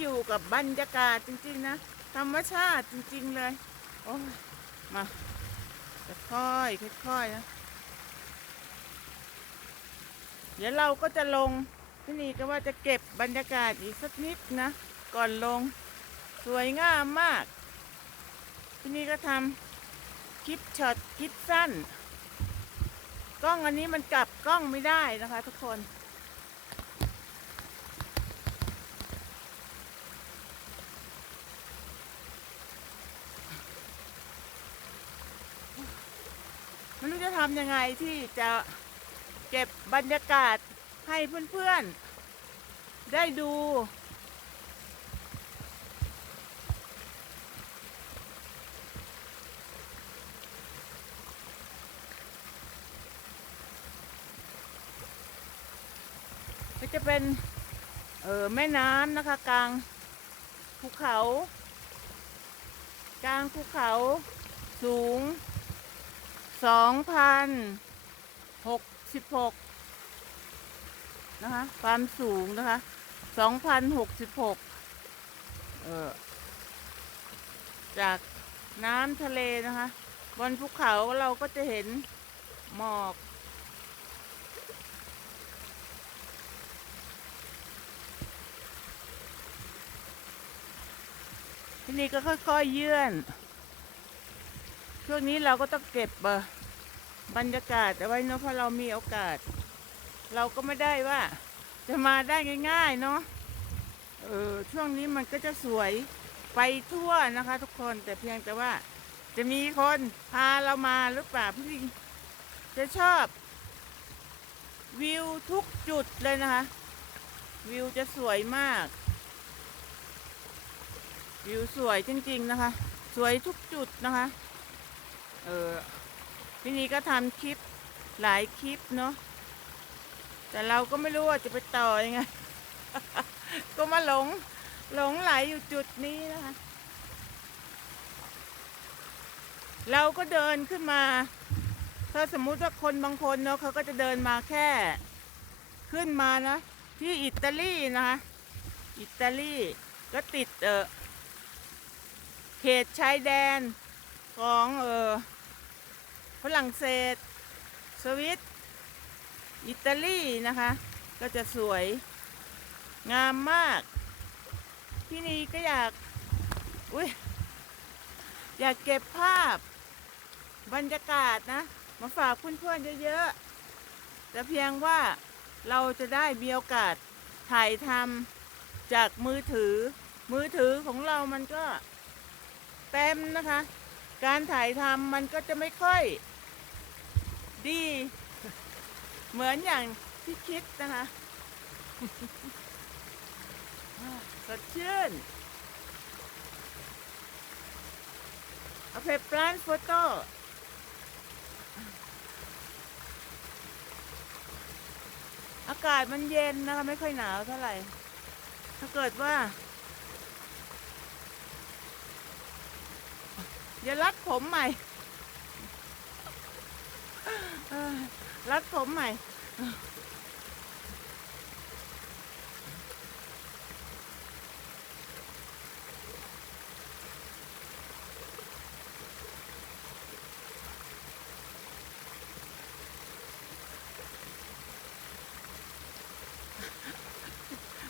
อยู่กับบรรยากาศจริงๆนะ ธรรมชาติจริงๆเลย โอ้มาค่อยๆค่อยๆนะ เดี๋ยวเราก็จะลงที่นี่ก็ว่าจะเก็บบรรยากาศอีกสักนิดนะ ก่อนลงสวยงามมาก ที่นี่ก็ทำคลิปช็อตคลิปสั้น กล้องอันนี้มันกลับกล้องไม่ได้นะคะทุกคน รู้จะทำยังไงที่จะเก็บบรรยากาศให้เพื่อนๆ ได้ดู ก็จะเป็น เออแม่น้ำนะคะกลางภูเขา กลางภูเขาสูง สองพันหกสิบหกนะคะ ความสูงนะคะสองพันหกสิบหกเออจากน้ำทะเลนะคะ บนภูเขาเราก็จะเห็นหมอกที่นี่ก็ค่อยๆเยื่อน ช่วงนี้เราก็ต้องเก็บเบรรยากาศเอาไว้เนาะเพราะเรามีโอกาส เราก็ไม่ได้ว่า จะมาได้ง่ายๆเนาะเออช่วงนี้มันก็จะสวยไปทั่วนะคะ ทุกคนแต่เพียงแต่ว่า จะมีคนพาเรามาหรือเปล่าพี่ลิงจะชอบ วิวทุกจุดเลยนะคะ วิวจะสวยมาก วิวสวยจริงๆนะคะ สวยทุกจุดนะคะ เออพี่นีก็ทำคลิปหลายคลิปเนาะแต่เราก็ไม่รู้ว่าจะไปต่อยังไง ก็มาหลงหลงไหลอยู่จุดนี้นะคะเราก็เดินขึ้นมา ถ้าสมมุติว่าคนบางคนเนาะเขาก็จะเดินมาแค่ ขึ้นมานะ ที่อิตาลีนะคะอิตาลีก็ติดเออเขตชายแดนของเออ ฝรั่งเศส สวิต อิตาลีนะคะ ก็จะสวยงามมาก ที่นี่ก็อยากอุ้ยอยากเก็บภาพบรรยากาศนะ มาฝากเพื่อนๆเยอะๆแต่เพียงว่าเราจะได้มีโอกาสถ่ายทำจากมือถือ มือถือของเรามันก็เต็มนะคะ การถ่ายทำมันก็จะไม่ค่อย ดี เหมือนอย่างที่คิดนะคะสดชื่น เอาเพปลานโฟโต้อากาศมันเย็นนะคะ ไม่ค่อยหนาวเท่าไหร่ ถ้าเกิดว่า อย่ารัดผมใหม่ รัดผมใหม่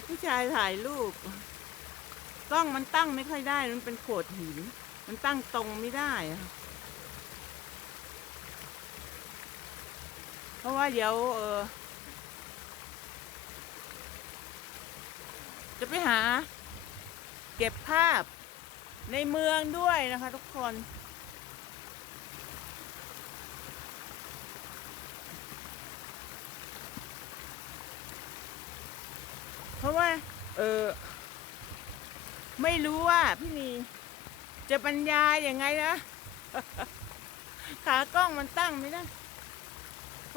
ผู้ชายถ่ายรูปกล้องมันตั้งไม่ค่อยได้ มันเป็นโขดหิน มันตั้งตรงไม่ได้อะเพราะ ว่าเดี๋ยวเออจะไปหา เก็บภาพในเมืองด้วยนะคะทุกคนเพราะว่า เออ ไม่รู้ว่าพี่นีจะบรรยายยังไงนะขากล้องมันตั้งไม่ได้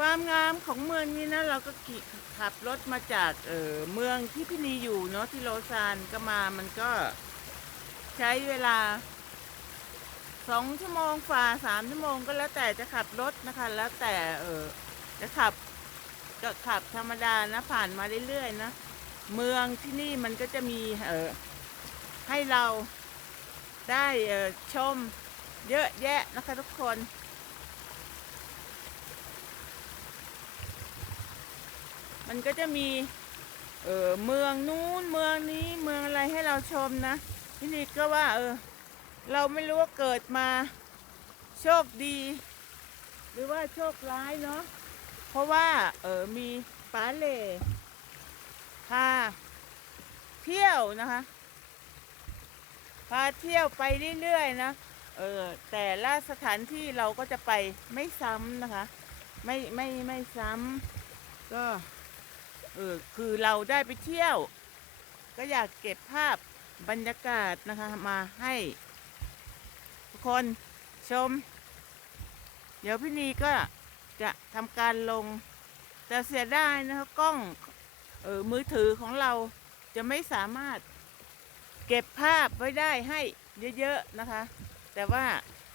ความงามของเมืองนี้นะเราก็ขี่ขับรถมาจากเออเมืองที่พี่นีอยู่เนาะที่โลซานก็มามันก็ใช้เวลาสองชั่วโมงฝ่าสามชั่วโมงก็แล้วแต่จะขับรถนะคะ แล้วแต่เออจะขับก็ขับธรรมดานะผ่านมาเรื่อยๆนะเมืองที่นี่มันก็จะมีเออให้เราได้เออชมเยอะแยะนะคะทุกคน มันก็จะมีเออเมืองนู้นเมืองนี้เมืองอะไรให้เราชมนะที่นี่ก็ว่าเออเราไม่รู้ว่าเกิดมาโชคดี หรือว่าโชคร้ายเนาะเพราะว่าเออมีป๋าเหล่พาเที่ยวนะคะพาเที่ยวไปเรื่อยๆนะเออแต่ละสถานที่เราก็จะไปไม่ซ้ำนะคะ ไม่ไม่ไม่ซ้ำก็ เออคือเราได้ไปเที่ยว ก็อยากเก็บภาพบรรยากาศนะคะมาให้ทุกคนชม เดี๋ยวพี่นีก็จะทำการลง แต่เสียดายนะคะกล้องเออมือถือของเราจะไม่สามารถเก็บภาพไว้ได้ให้เยอะๆนะคะ แต่ว่า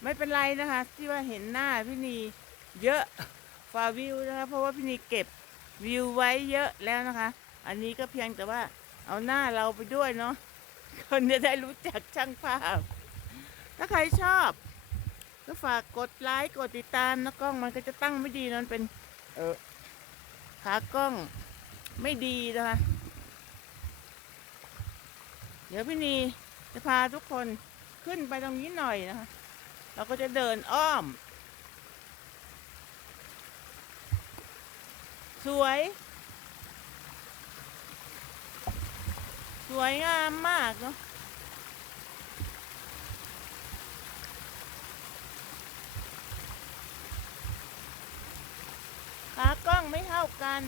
ไม่เป็นไรนะคะ ที่ว่าเห็นหน้าพี่นีเยอะฝ่าวิวนะคะเพราะว่าพี่นีเก็บ วิวไว้เยอะแล้วนะคะ อันนี้ก็เพียงแต่ว่า เอาหน้าเราไปด้วยเนาะคนจะได้รู้จักช่างภาพ ถ้าใครชอบ ก็ฝากกดไลค์กดติดตามนะกล้องมันก็จะตั้งไม่ดีนะมันเป็น เออขากล้องไม่ดีนะคะ เดี๋ยวพี่นีจะพาทุกคนขึ้นไปตรงนี้หน่อยนะคะ เราก็จะเดินอ้อม สวย สวยงามมากเนาะขากล้องไม่เท่ากัน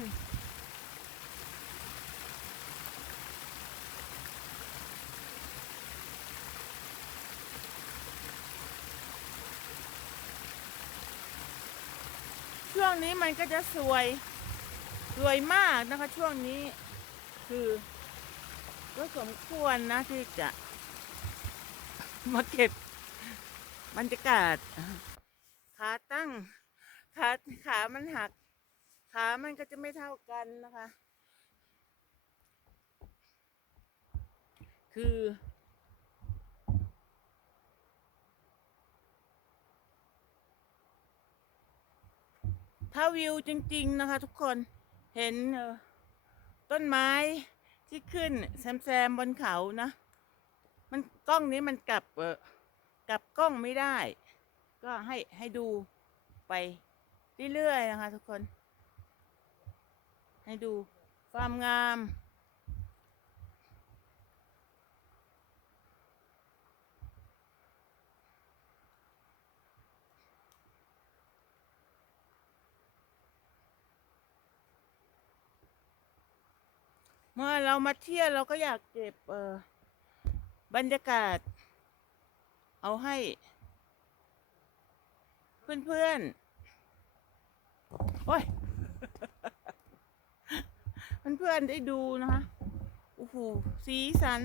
ช่วงนี้มันก็จะสวย สวยมากนะคะช่วงนี้ คือก็สมควรนะที่จะมาเก็บบรรยากาศขาตั้งขาขามันหัก ขามันก็จะไม่เท่ากันนะคะ คือถ้าวิวจริง ๆ นะคะ ทุกคน เห็นต้นไม้ที่ขึ้นแซมๆบนเขานะ มันกล้องนี้มันกลับเออกลับกล้องไม่ได้ ก็ให้ให้ดูไปเรื่อยๆนะคะทุกคน ให้ดูความงาม เมื่อเรามาเที่ยวเราก็อยากเก็บเออบรรยากาศ เอาให้ เพื่อนๆโอ้ยเพื่อนๆได้ดูนะคะโอ้โหสีสัน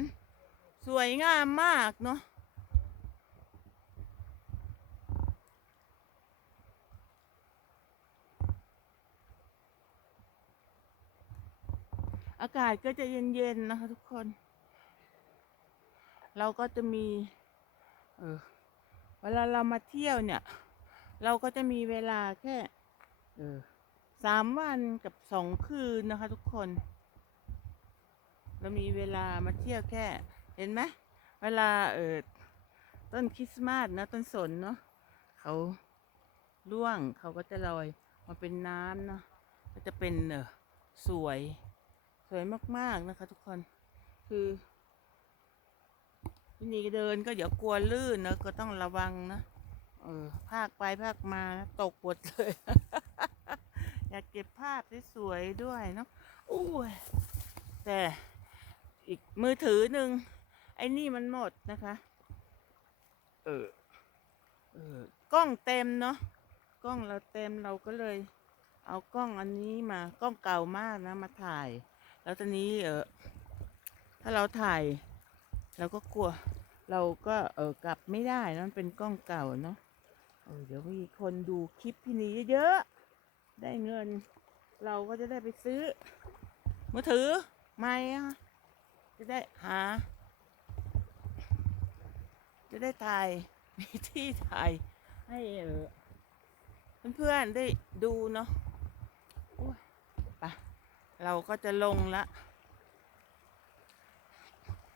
สวยงามมากเนาะ อากาศก็จะเย็นๆนะคะทุกคน เราก็จะมี เออ เวลาเรามาเที่ยวเนี่ย เราก็จะมีเวลาแค่ เออสามวันกับสองคืนนะคะ ทุกคน เรามีเวลามาเที่ยวแค่ เห็นไหมเวลาเออต้นคริสต์มาสนะต้นสนเนาะเขาร่วงเขาก็จะลอยมาเป็นน้ำเนาะก็จะเป็นเออสวย วยมากๆนะคะทุกคนคือที่นี่เดินก็เดี๋ยวกลัวลื่นนะก็ต้องระวังนะเออภาคไปภาคมานะตกหมดเลย อยากเก็บภาพสวยๆด้วยเนาะอู้ยแต่อีกมือถือหนึ่งไอ้นี่มันหมดนะคะ เออเออกล้องเต็มเนาะกล้องเราเต็มเราก็เลย เอากล้องอันนี้มากล้องเก่ามากนะมาถ่าย แล้วตอนนี้เออถ้าเราถ่ายเราก็กลัว เราก็เออกลับไม่ได้นะมันเป็นกล้องเก่าเนาะเออเดี๋ยวมีคนดูคลิปพี่นี้เยอะๆได้เงิน เราก็จะได้ไปซื้อมือถือไม่ะจะได้หา จะได้ถ่ายมีที่ถ่ายให้เออเพื่อนๆได้ดูเนาะ เราก็จะลงละ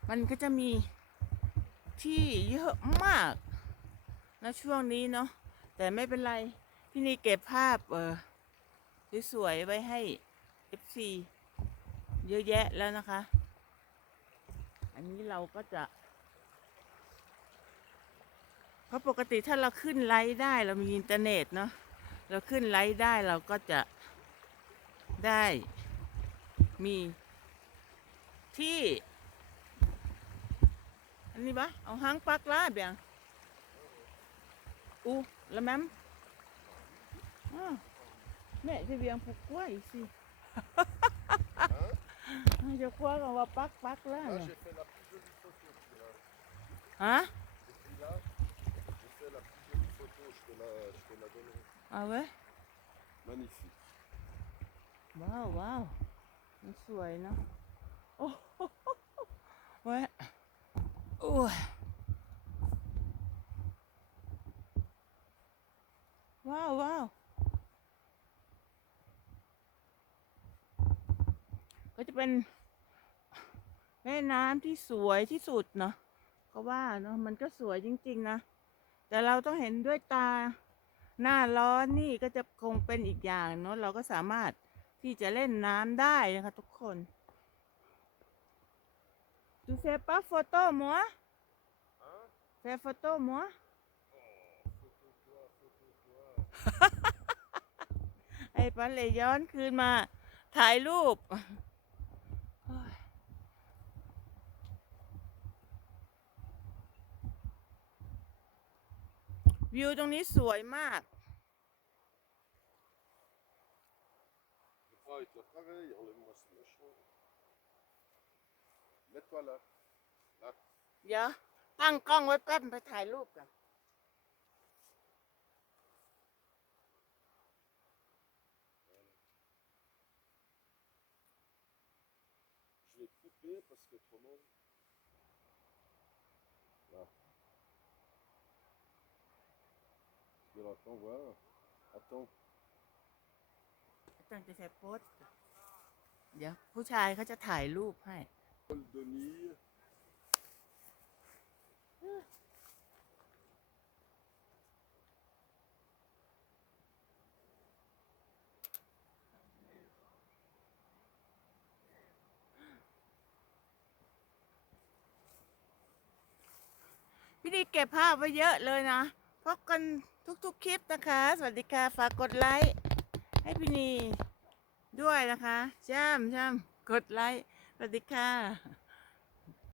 มันก็จะมีที่เยอะมากนะช่วงนี้เนาะ แต่ไม่เป็นไรพี่นี่เก็บภาพเออสวยๆไว้ให้ FC เยอะแยะแล้วนะคะ อันนี้เราก็จะ เพราะปกติถ้าเราขึ้นไลฟ์ได้เรามีอินเทอร์เน็ตเนาะ เราขึ้นไลฟ์ได้เราก็จะได้ มีที่ อันนี้ปะเอาหางปักละเบียงอูแล้วแม่มอ้าวแม่จะเบียงผูกกล้วยสิจะกล้วยกันว่าปักปักละ Ah, เนี่ย j'ai fait la plus jolie photo. celui-là. ฮะ Celui-là, j'ai fait la plus jolie photo. Je te la, je te la donnerai. เอาไว้ย Magnifique. ว้าวว้าว มันสวยเนาะโอ้โหเว้ยโอ้ยว้าวว้าวก็จะเป็นแม่น้ำที่สวยที่สุดเนาะก็ว่าเนาะมันก็สวยจริง ๆ นะ แต่เราต้องเห็นด้วยตาหน้าร้อนนี่ก็จะคงเป็นอีกอย่างเนาะเราก็สามารถ ที่จะเล่นน้ำได้นะคะทุกคน Tu fais pas photo moi Hein Fais photo moi Photo-toi, photo-toi. ไอ้ปันเลยย้อนคืนมา ถ่ายรูปวิวตรงนี้สวยมาก prends avec toi pareil. Enlève-moi ce machin. Mets-toi là. Là. เดี๋ยวตั้งกล้องไว้แป๊บไปถ่ายรูปกัน Je vais couper parce qu'autrement. Là. Alors, attends, voilà. Attends. ตั้งจะใช้โพสต์ เดี๋ยวผู้ชายเขาจะถ่ายรูปให้ พี่ดีเก็บภาพไว้เยอะเลยนะ พบกันทุกๆคลิปนะคะ สวัสดีค่ะ ฝากกดไลค์ให้พี่นี ด้วยนะคะจ้ามจ้ามกดไลค์สวัสดีค่ะ